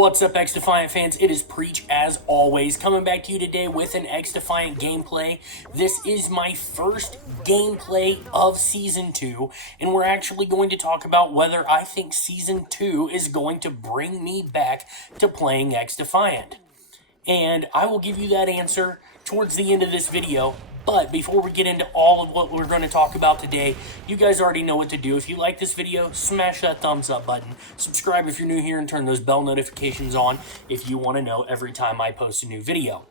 What's up, XDefiant fans? It is Preach, as always, coming back to you today with an XDefiant gameplay. This is my first gameplay of Season 2, and we're actually going to talk about whether I think Season 2 is going to bring me back to playing XDefiant. And I will give you that answer towards the end of this video. But before we get into all of what we're going to talk about today, you guys already know what to do. If you like this video, smash that thumbs up button. Subscribe if you're new here and turn those bell notifications on if you want to know every time I post a new video.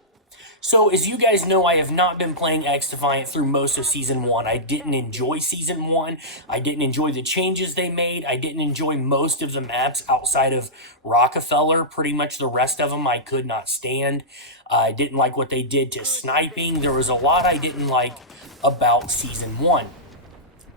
So, as you guys know, I have not been playing XDefiant through most of Season 1. I didn't enjoy Season 1. I didn't enjoy the changes they made. I didn't enjoy most of the maps outside of Rockefeller. Pretty much the rest of them I could not stand. I didn't like what they did to sniping. There was a lot I didn't like about Season 1.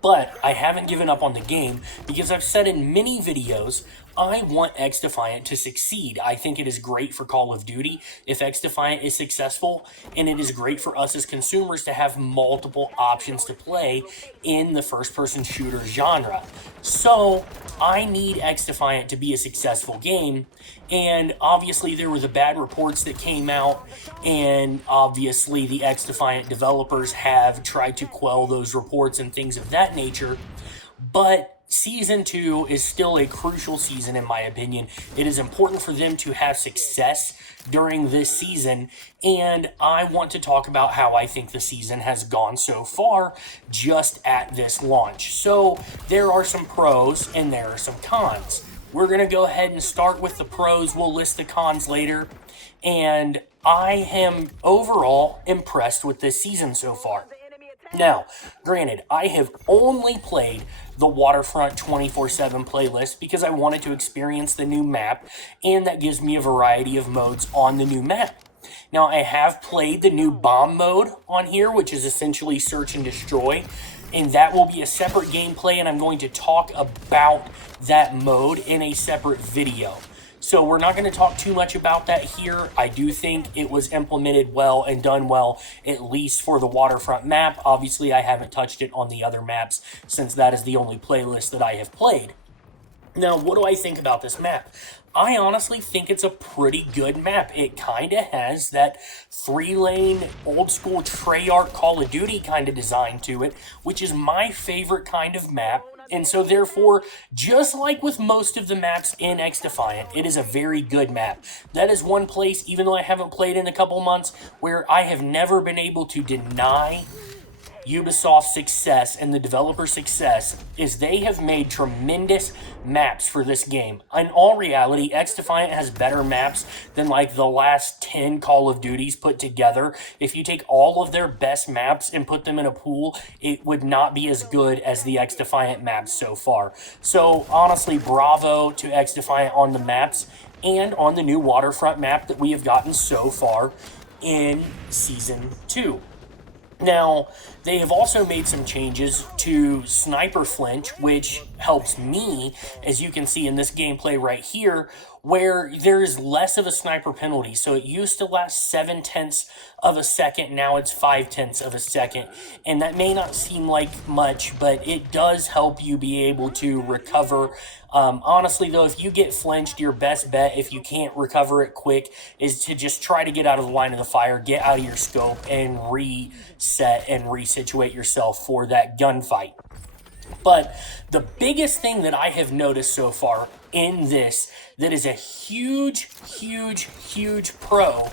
But I haven't given up on the game because I've said in many videos, I want XDefiant to succeed. I think it is great for Call of Duty if XDefiant is successful, and it is great for us as consumers to have multiple options to play in the first-person shooter genre. So, I need XDefiant to be a successful game, and obviously there were the bad reports that came out, and obviously the XDefiant developers have tried to quell those reports and things of that nature, but Season 2 is still a crucial season in my opinion. It is important for them to have success during this season, and I want to talk about how I think the season has gone so far just at this launch. So there are some pros and there are some cons. We're going to go ahead and start with the pros. We'll list the cons later, and I am overall impressed with this season so far. Now, granted, I have only played the Waterfront 24/7 playlist because I wanted to experience the new map, and that gives me a variety of modes on the new map. Now, I have played the new bomb mode on here, which is essentially search and destroy, and that will be a separate gameplay, and I'm going to talk about that mode in a separate video. So we're not going to talk too much about that here. I do think it was implemented well and done well, at least for the Waterfront map. Obviously, I haven't touched it on the other maps since that is the only playlist that I have played. Now, what do I think about this map? I honestly think it's a pretty good map. It kind of has that 3-lane, old-school Treyarch Call of Duty kind of design to it, which is my favorite kind of map. And so therefore, just like with most of the maps in XDefiant, it is a very good map. That is one place, even though I haven't played in a couple months, where I have never been able to deny Ubisoft's success and the developer success is they have made tremendous maps for this game. In all reality, XDefiant has better maps than like the last 10 Call of Duties put together. If you take all of their best maps and put them in a pool, it would not be as good as the XDefiant maps so far. So honestly, bravo to XDefiant on the maps and on the new Waterfront map that we have gotten so far in Season 2. Now, they have also made some changes to Sniper Flinch, which helps me, as you can see in this gameplay right here, where there is less of a sniper penalty. So it used to last 0.7 of a second, now it's 0.5 of a second. And that may not seem like much, but it does help you be able to recover. Honestly, though, if you get flinched, your best bet, if you can't recover it quick, is to just try to get out of the line of the fire, get out of your scope, and reset and resituate yourself for that gunfight. But the biggest thing that I have noticed so far in this that is a huge pro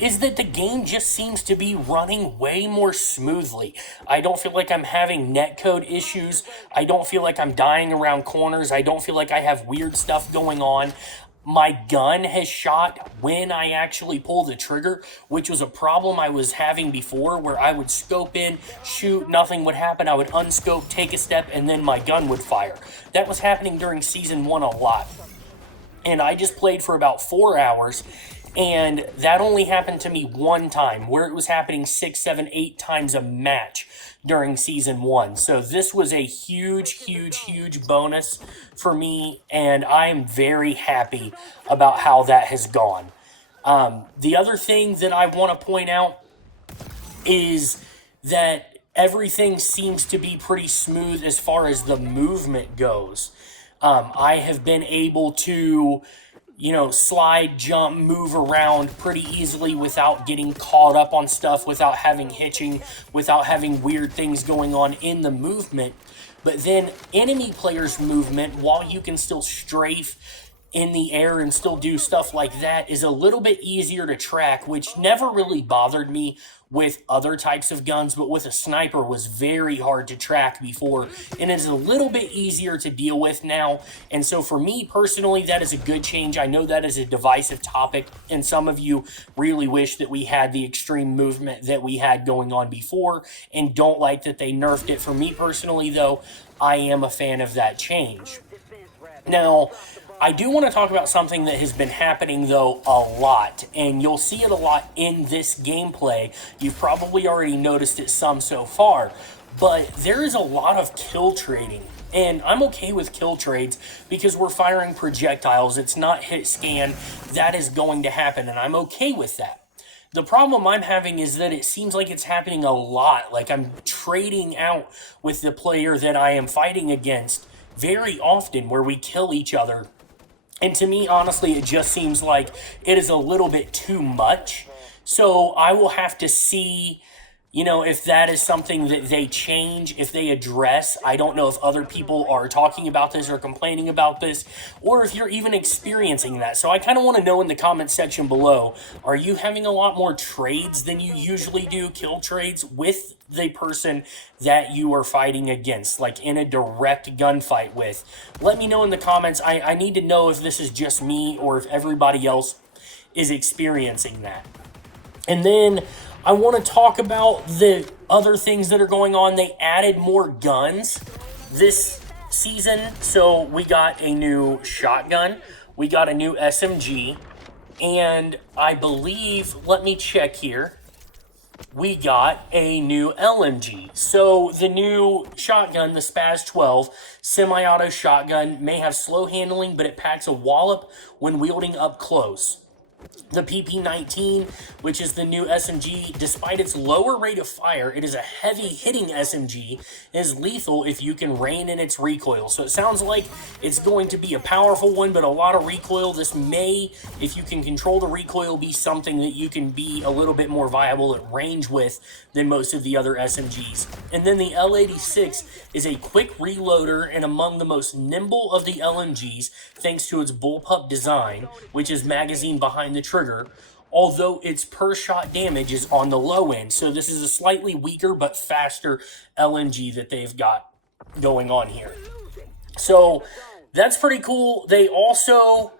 is that the game just seems to be running way more smoothly. I don't feel like I'm having netcode issues. I don't feel like I'm dying around corners. I don't feel like I have weird stuff going on. My gun has shot when I actually pull the trigger, which was a problem I was having before where I would scope in, shoot, nothing would happen. I would unscope, take a step, and then my gun would fire. That was happening during Season 1 a lot. And I just played for about 4 hours, and that only happened to me one time, where it was happening 6, 7, 8 times a match during Season 1. So this was a huge bonus for me, and I am very happy about how that has gone. The other thing that I want to point out is that everything seems to be pretty smooth as far as the movement goes. I have been able to slide, jump, move around pretty easily without getting caught up on stuff, without having hitching, without having weird things going on in the movement. But then enemy players' movement, while you can still strafe in the air and still do stuff like that, is a little bit easier to track, which never really bothered me with other types of guns, but with a sniper was very hard to track before, and is a little bit easier to deal with now. And so for me personally, that is a good change. I know that is a divisive topic, and some of you really wish that we had the extreme movement that we had going on before and don't like that they nerfed it. For me personally, though, I am a fan of that change. Now, I do want to talk about something that has been happening, though, a lot, and you'll see it a lot in this gameplay. You've probably already noticed it some so far, but there is a lot of kill trading, and I'm okay with kill trades because we're firing projectiles. It's not hit scan. That is going to happen, and I'm okay with that. The problem I'm having is that it seems like it's happening a lot, like I'm trading out with the player that I am fighting against very often, where we kill each other. And to me, honestly, it just seems like it is a little bit too much. So I will have to see, if that is something that they change, if they address. I don't know if other people are talking about this or complaining about this, or if you're even experiencing that. So I kind of want to know in the comments section below, are you having a lot more trades than you usually do, kill trades, with the person that you are fighting against, like in a direct gunfight with? Let me know in the comments. I need to know if this is just me or if everybody else is experiencing that. And then I want to talk about the other things that are going on. They added more guns this season. So we got a new shotgun, we got a new SMG, and I believe, let me check here, we got a new LMG. So the new shotgun, the Spaz 12 semi-auto shotgun, may have slow handling, but it packs a wallop when wielding up close. The PP-19, which is the new SMG, despite its lower rate of fire, it is a heavy-hitting SMG and is lethal if you can rein in its recoil. So it sounds like it's going to be a powerful one, but a lot of recoil. This may, if you can control the recoil, be something that you can be a little bit more viable at range with than most of the other SMGs. And then the L86 is a quick reloader and among the most nimble of the LMGs, thanks to its bullpup design, which is magazine behind the trigger, although its per shot damage is on the low end. So this is a slightly weaker but faster LMG that they've got going on here. So that's pretty cool. They also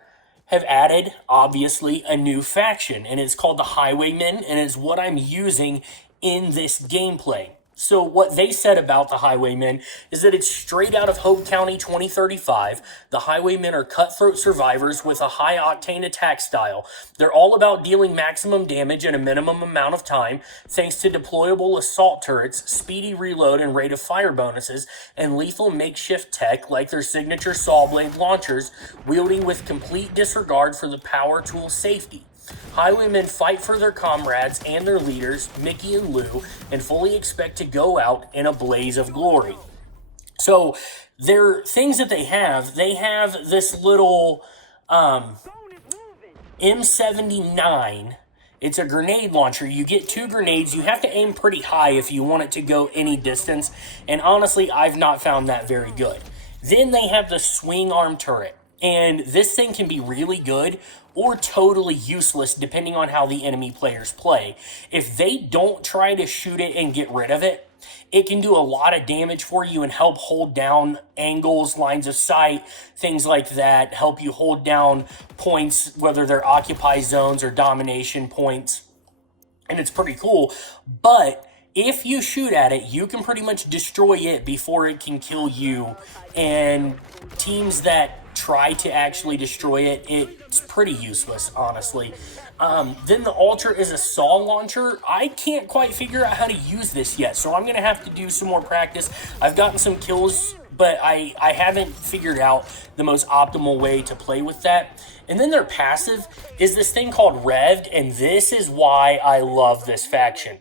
have added, obviously, a new faction, and it's called the Highwaymen, and it's what I'm using in this gameplay. So what they said about the Highwaymen is that it's straight out of Hope County 2035. The Highwaymen are cutthroat survivors with a high-octane attack style. They're all about dealing maximum damage in a minimum amount of time, thanks to deployable assault turrets, speedy reload and rate of fire bonuses, and lethal makeshift tech like their signature saw blade launchers, wielding with complete disregard for the power tool safety. Highwaymen fight for their comrades and their leaders, Mickey and Lou, and fully expect to go out in a blaze of glory. So, their things that they have this little M79. It's a grenade launcher. You get 2 grenades. You have to aim pretty high if you want it to go any distance, and honestly, I've not found that very good. Then they have the swing arm turret, and this thing can be really good or totally useless depending on how the enemy players play. If they don't try to shoot it and get rid of it, it can do a lot of damage for you and help hold down angles, lines of sight, things like that, help you hold down points, whether they're occupy zones or domination points, and it's pretty cool. But if you shoot at it, you can pretty much destroy it before it can kill you, and teams that try to actually destroy it, it's pretty useless, honestly. Then the Ultra is a saw launcher. I can't quite figure out how to use this yet, so I'm going to have to do some more practice. I've gotten some kills, but I haven't figured out the most optimal way to play with that. And then their passive is this thing called Revved, and this is why I love this faction.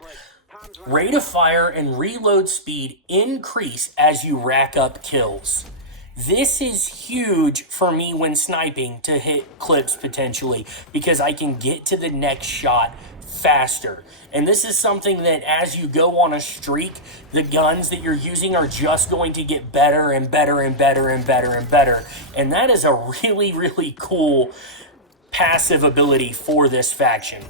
Rate of fire and reload speed increase as you rack up kills. This is huge for me when sniping to hit clips potentially, because I can get to the next shot faster. And this is something that as you go on a streak, the guns that you're using are just going to get better and better and better and better and better. And that is a really, really cool passive ability for this faction.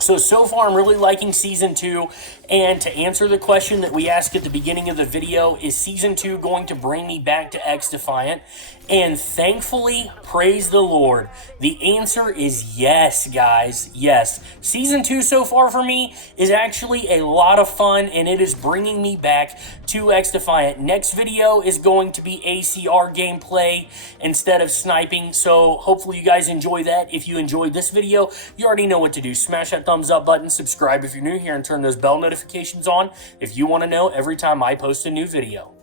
So far I'm really liking Season 2, and to answer the question that we asked at the beginning of the video, is Season 2 going to bring me back to XDefiant? And thankfully, praise the Lord, the answer is yes, guys, yes. Season 2 so far for me is actually a lot of fun, and it is bringing me back to XDefiant. Next video is going to be ACR gameplay instead of sniping, so hopefully you guys enjoy that. If you enjoyed this video, you already know what to do. Smash that thumbs up button, subscribe if you're new here, and turn those bell notifications on if you want to know every time I post a new video.